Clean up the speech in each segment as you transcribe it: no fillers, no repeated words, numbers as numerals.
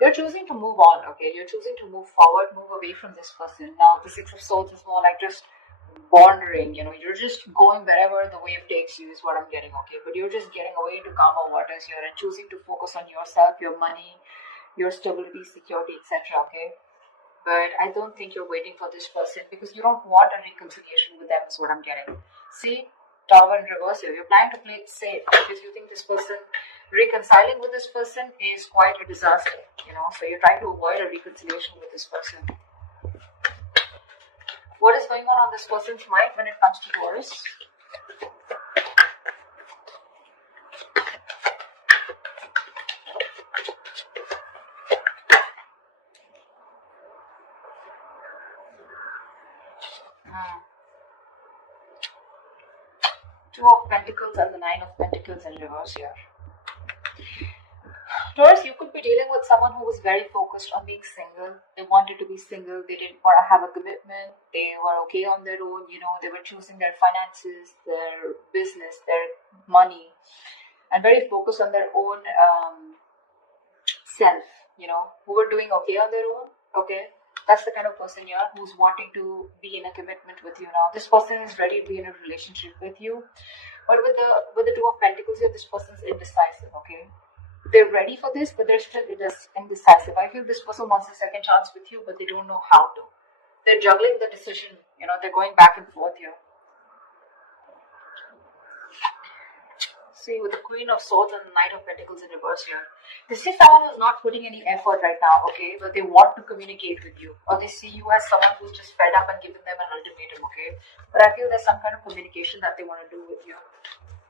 You're choosing to move on, okay? You're choosing to move forward, move away from this person. Now, the Six of Swords is more like just wandering, you're just going wherever the wave takes you, is what I'm getting, okay? But you're just getting away to calmer waters here and choosing to focus on yourself, your money, your stability, security, etc., okay? But I don't think you're waiting for this person because you don't want a reconciliation with them, is what I'm getting. See, Tower in reverse here. You're planning to play it safe because you think this person, reconciling with this person is quite a disaster, so you're trying to avoid a reconciliation with this person. What is going on this person's mind when it comes to Taurus? Two of Pentacles and the Nine of Pentacles in reverse here. Taurus, you could be dealing with someone who was very focused on being single. They wanted to be single. They didn't want to have a commitment. They were okay on their own. They were choosing their finances, their business, their money, and very focused on their own self, who were doing okay on their own. Okay. That's the kind of person you are who's wanting to be in a commitment with you now. This person is ready to be in a relationship with you. But with the Two of Pentacles here, this person's indecisive, okay? They're ready for this, but they're still indecisive. I feel this person wants a second chance with you, but they don't know how to. They're juggling the decision, they're going back and forth here. See, with the Queen of Swords and the Knight of Pentacles in reverse here, this is someone who's not putting any effort right now, okay? But they want to communicate with you, or they see you as someone who's just fed up and giving them an ultimatum, okay? But I feel there's some kind of communication that they want to do with you.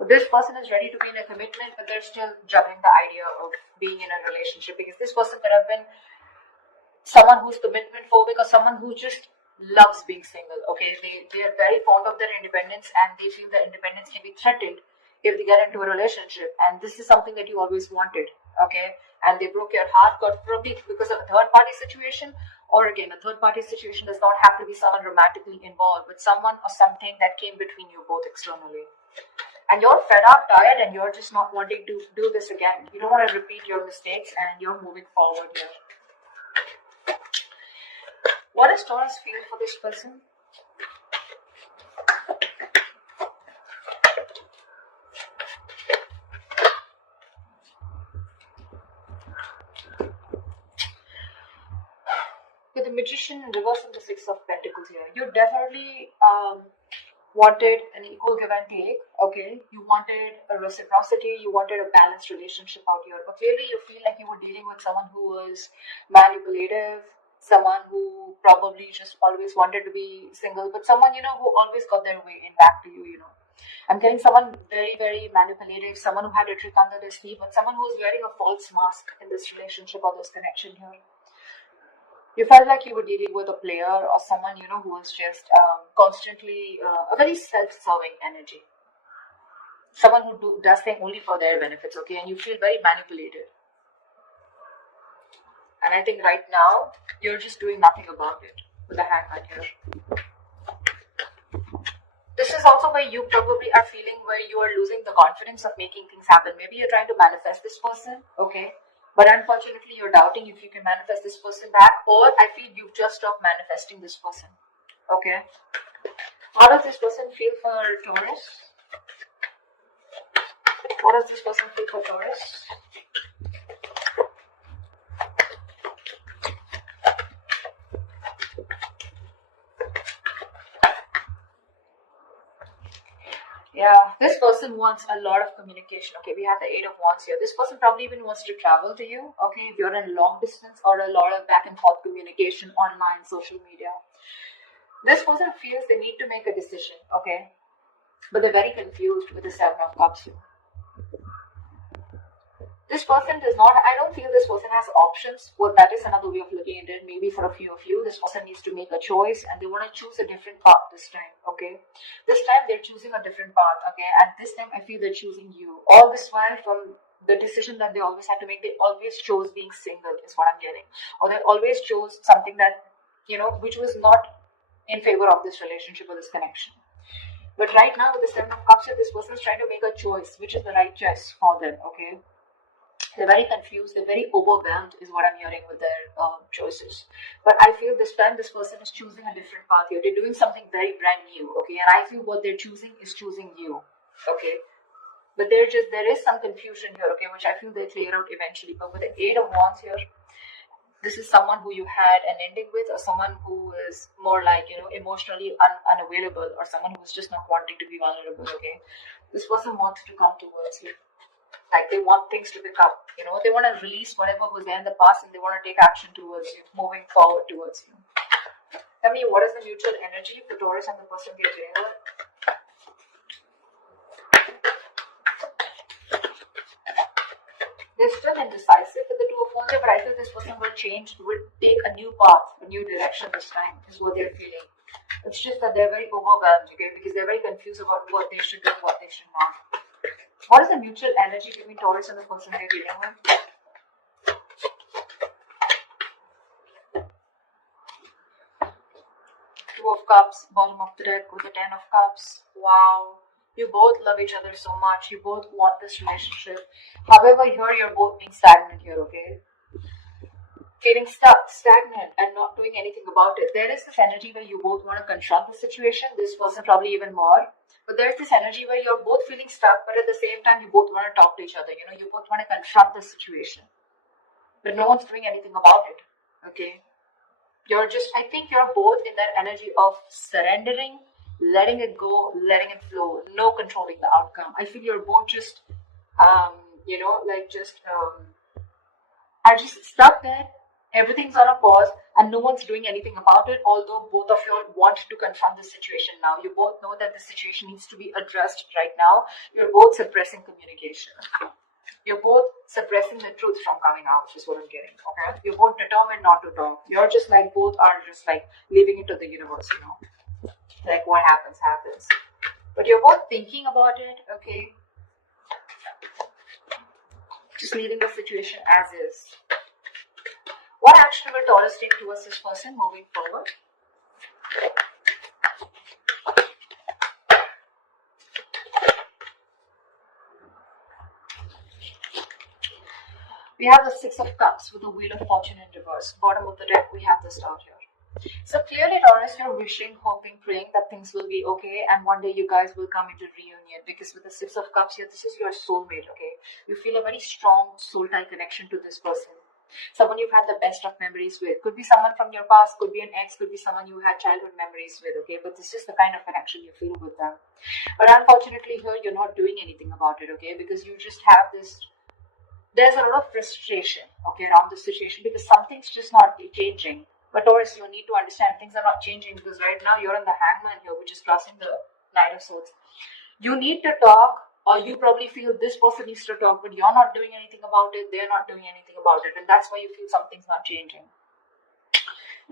But this person is ready to be in a commitment, but they're still juggling the idea of being in a relationship, because this person could have been someone who's commitment phobic or someone who just loves being single, okay? They are very fond of their independence, and they feel that independence can be threatened if they get into a relationship, and this is something that you always wanted, okay? And they broke your heart, probably because of a third party situation, or again, a third party situation does not have to be someone romantically involved, but someone or something that came between you both externally. And you're fed up, tired, and you're just not wanting to do this again. You don't want to repeat your mistakes, and you're moving forward here. What does Taurus feel for this person? With the Magician in reverse and the Six of Pentacles here, you definitely wanted an equal give and take, okay? You wanted a reciprocity, you wanted a balanced relationship out here, but maybe you feel like you were dealing with someone who was manipulative, someone who probably just always wanted to be single, but someone, who always got their way in back to you, I'm getting someone very, very manipulative, someone who had a trick under their sleeve, but someone who was wearing a false mask in this relationship or this connection here. You felt like you were dealing with a player or someone, who was just constantly a very self-serving energy. Someone who does things only for their benefits, okay? And you feel very manipulated. And I think right now, you're just doing nothing about it with the Hangman here. This is also where you probably are feeling where you are losing the confidence of making things happen. Maybe you're trying to manifest this person, okay? But unfortunately, you're doubting if you can manifest this person back, or I feel you've just stopped manifesting this person. Okay. How does this person feel for Taurus? What does this person feel for Taurus? Yeah, this person wants a lot of communication. Okay, we have the Eight of Wands here. This person probably even wants to travel to you. Okay, if you're in long distance or a lot of back and forth communication online, social media. This person feels they need to make a decision. Okay, but they're very confused with the Seven of Cups. This person does not, I don't feel this person has options. Well, that is another way of looking at it. Maybe for a few of you, this person needs to make a choice and they want to choose a different path this time, okay? This time they're choosing a different path, okay? And this time I feel they're choosing you. All this while from the decision that they always had to make, they always chose being single is what I'm getting. Or they always chose something that, which was not in favor of this relationship or this connection. But right now with the Seven of Cups here, this person is trying to make a choice, which is the right choice for them, okay? They're very confused, they're very overwhelmed, is what I'm hearing with their choices. But I feel this time this person is choosing a different path here. They're doing something very brand new, okay? And I feel what they're choosing is choosing you, okay? But there is some confusion here, okay, which I feel they'll clear out eventually. But with the Eight of Wands here, this is someone who you had an ending with, or someone who is more like, emotionally unavailable, or someone who's just not wanting to be vulnerable, okay? This person wants to come towards you. Like they want things to pick up, they want to release whatever was there in the past and they want to take action towards you, moving forward towards you. Tell me, what is the mutual energy for Taurus and the person we are dealing with? They're still indecisive with the Two of Wands, but I feel this person will take a new path, a new direction this time, is what they're feeling. It's just that they're very overwhelmed, okay, because they're very confused about what they should do and what they should not. What is the mutual energy between Taurus and the person they're dealing with? Two of Cups, bottom of the deck with the Ten of Cups. Wow. You both love each other so much. You both want this relationship. However, here you're both being stagnant here, okay? Feeling stuck, stagnant, and not doing anything about it. There is this energy where you both want to confront the situation. This person probably even more. But there's this energy where you're both feeling stuck, but at the same time, you both want to talk to each other. You both want to confront the situation. But no one's doing anything about it, okay? I think you're both in that energy of surrendering, letting it go, letting it flow, no controlling the outcome. I feel you're both just, are just stuck there. Everything's on a pause and no one's doing anything about it, although both of you want to confront the situation now. You both know that the situation needs to be addressed right now. You're both suppressing communication. You're both suppressing the truth from coming out, is what I'm getting, okay? You're both determined not to talk. You're just like, both are just like leaving it to the universe, Like what happens, happens. But you're both thinking about it, okay? Just leaving the situation as is. What action will Taurus take towards this person moving forward? We have the Six of Cups with the Wheel of Fortune in reverse. Bottom of the deck, we have the Star here. So clearly, Taurus, you're wishing, hoping, praying that things will be okay, and one day you guys will come into reunion, because with the Six of Cups here, this is your soulmate, okay? You feel a very strong soul-tie connection to this person. Someone you've had the best of memories with. Could be someone from your past, could be an ex, could be someone you had childhood memories with, okay? But this is the kind of connection you feel with them. But unfortunately here, you're not doing anything about it, okay? Because you just have this, there's a lot of frustration, okay, around the situation, because something's just not changing. But Taurus, you need to understand things are not changing, because right now you're in the Hangman here, which is crossing the Knight of Swords. You need to talk, or you probably feel this person needs to talk, but you're not doing anything about it, they're not doing anything about it, and that's why you feel something's not changing.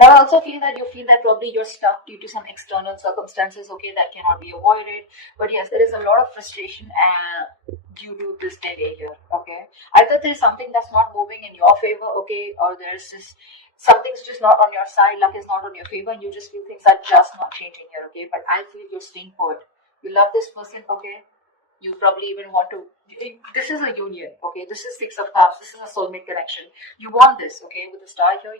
Now, I also feel that probably you're stuck due to some external circumstances, okay, that cannot be avoided. But yes, there is a lot of frustration due to this delay here, okay. Either there's something that's not moving in your favor, okay, or there's just something's just not on your side, luck is not on your favor, and you just feel things are just not changing here, okay. But I feel you're staying put. You love this person, okay. You probably even want to, this is a union, okay, this is Six of Cups, this is a soulmate connection. You want this, okay, with the Star here,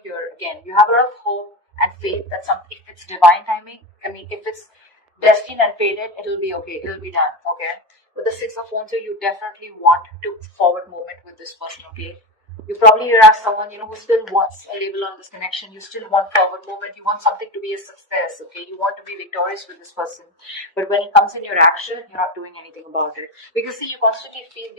you have a lot of hope and faith that if it's divine timing, if it's destined and fated, it'll be okay, it'll be done, okay. With the Six of Wands here, you definitely want to forward movement with this person, okay. You probably are someone, who still wants a label on this connection. You still want forward movement. You want something to be a success, okay? You want to be victorious with this person. But when it comes in your action, you're not doing anything about it. Because, see, you constantly feel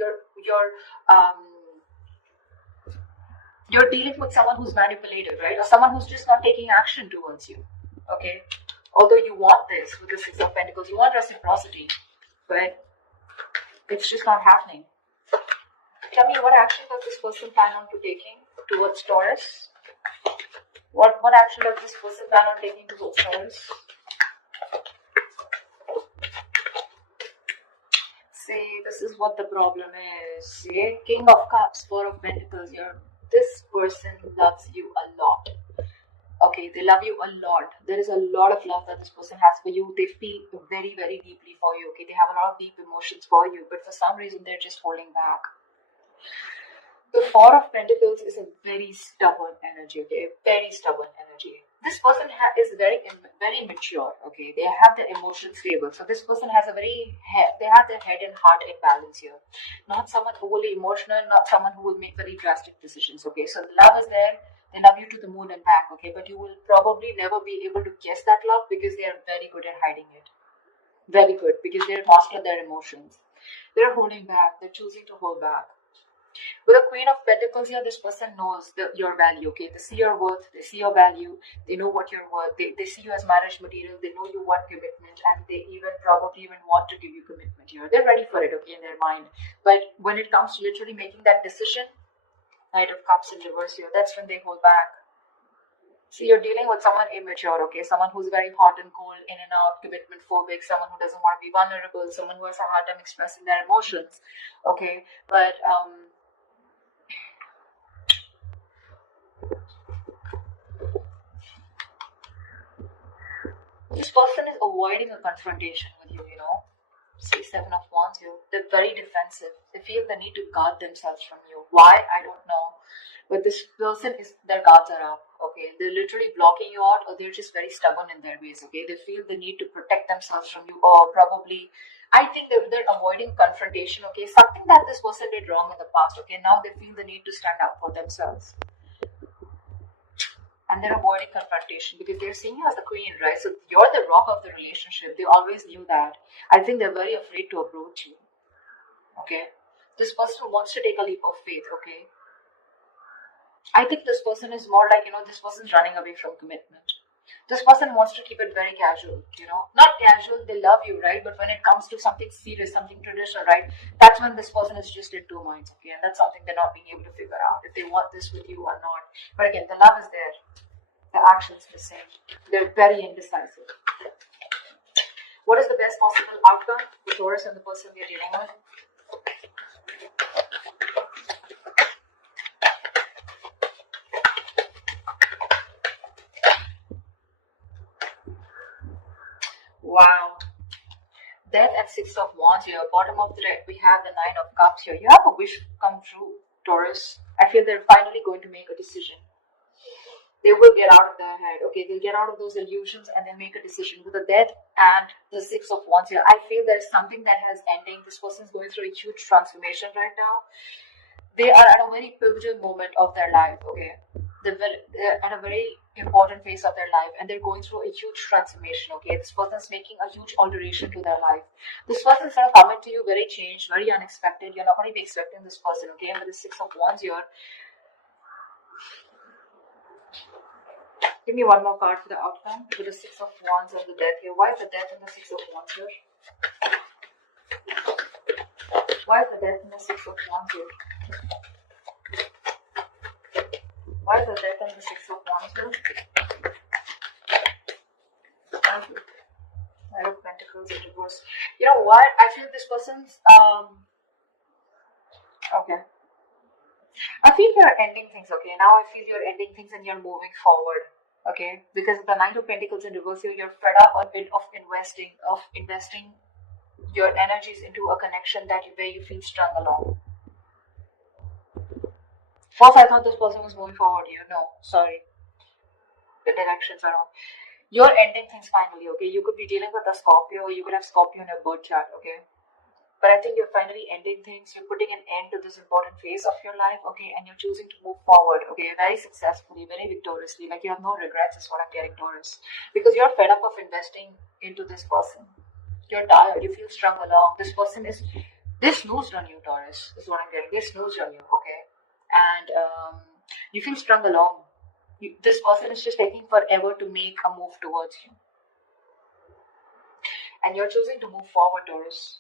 you're dealing with someone who's manipulative, right? Or someone who's just not taking action towards you, okay? Although you want this with the Six of Pentacles, you want reciprocity, but it's just not happening. Tell me, what action does this person plan on taking towards Taurus? What action does this person plan on taking towards Taurus? See, this is what the problem is. See, King of Cups, Four of Pentacles here. This person loves you a lot. Okay, they love you a lot. There is a lot of love that this person has for you. They feel very, very deeply for you. Okay, they have a lot of deep emotions for you, but for some reason they're just holding back. The Four of Pentacles is a very stubborn energy, okay? Very stubborn energy. This person is very mature, okay? They have their emotions stable. So this person has they have their head and heart in balance here. Not someone overly emotional, not someone who will make very drastic decisions, okay? So the love is there. They love you to the moon and back, okay? But you will probably never be able to guess that love because they are very good at hiding it. Very good, because they're master their emotions. They're holding back. They're choosing to hold back. With the Queen of Pentacles here, this person knows your value, okay? They see your worth, they see your value, they know what you're worth, they see you as marriage material, they know you want commitment, and they probably even want to give you commitment here. They're ready for it, okay, in their mind. But when it comes to literally making that decision, Knight of Cups in reverse here, that's when they hold back. See, you're dealing with someone immature, okay? Someone who's very hot and cold, in and out, commitment phobic, someone who doesn't want to be vulnerable, someone who has a hard time expressing their emotions, okay? But, this person is avoiding a confrontation with you, you know. See, Seven of Wands here. They're very defensive. They feel the need to guard themselves from you. Why? I don't know. But this person their guards are up, okay? They're literally blocking you out, or they're just very stubborn in their ways, okay? They feel the need to protect themselves from you, or probably, I think they're avoiding confrontation, okay? Something that this person did wrong in the past, okay? Now they feel the need to stand up for themselves. And they're avoiding confrontation because they're seeing you as the queen, right? So you're the rock of the relationship. They always knew that. I think they're very afraid to approach you, okay? This person wants to take a leap of faith, okay? I think this person is more like, you know, this person's running away from commitment. This person wants to keep it very casual, you know. Not casual, they love you, right? But when it comes to something serious, something traditional, right? That's when this person is just in two minds, okay? And that's something they're not being able to figure out, if they want this with you or not. But again, the love is there. The action's the same. They're very indecisive. What is the best possible outcome for Taurus and the person we're dealing with? Wow. Death and Six of Wands here. Bottom of the deck, we have the Nine of Cups here. You have a wish come true, Taurus. I feel they're finally going to make a decision. They will get out of their head, okay? They'll get out of those illusions and they'll make a decision. With the Death and the Six of Wands here, I feel there's something that has ending. This person's going through a huge transformation right now. They are at a very pivotal moment of their life, okay? They're at a very important phase of their life, and they're going through a huge transformation, okay? This person's making a huge alteration to their life. This person's going to come into you very changed, very unexpected. You're not going to be expecting this person, okay? And with the Six of Wands here, give me one more card for the outcome. With the Six of Wands and the Death here. Why is the Death and the Six of Wands here? Why is the Death and the Six of Wands here? Why is the Death and the Six of Wands here? Thank you. Knight of Pentacles in reverse. You know what? I feel this person's okay. I feel you're ending things, okay? Now I feel you're ending things and you're moving forward, okay? Because the Knight of Pentacles in reverse here, you're fed up a bit of investing your energies into a connection where you feel strung along. First, I thought this person was moving forward here. No, sorry. The directions are wrong. You're ending things finally, okay? You could be dealing with a Scorpio, or you could have Scorpio in your birth chart, okay? But I think you're finally ending things. You're putting an end to this important phase of your life, okay? And you're choosing to move forward, okay? Very successfully, very victoriously. Like, you have no regrets is what I'm getting, Taurus. Because you're fed up of investing into this person. You're tired. You feel strung along. This person they snoozed on you, Taurus, is what I'm getting. They snoozed on you, okay? And you feel strung along. This person is just taking forever to make a move towards you. And you're choosing to move forward, Taurus.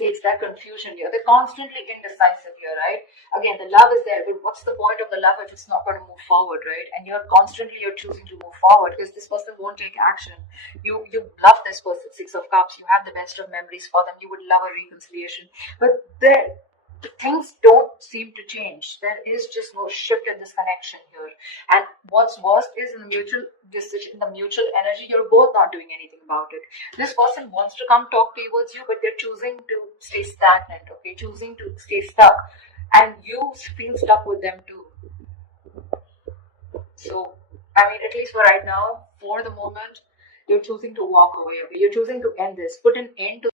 See, it's that confusion here. They're constantly indecisive here, right? Again, the love is there, but what's the point of the love if it's not going to move forward, right? And you're choosing to move forward because this person won't take action. You love this person, Six of Cups. You have the best of memories for them. You would love a reconciliation. But things don't seem to change. There is just no shift in this connection here. And what's worst is in the mutual decision, in the mutual energy, you're both not doing anything about it. This person wants to come talk towards you, but they're choosing to stay stagnant, okay? Choosing to stay stuck. and you feel stuck with them too. So, I mean, at least for right now, for the moment, you're choosing to walk away. Okay? You're choosing to end this, put an end to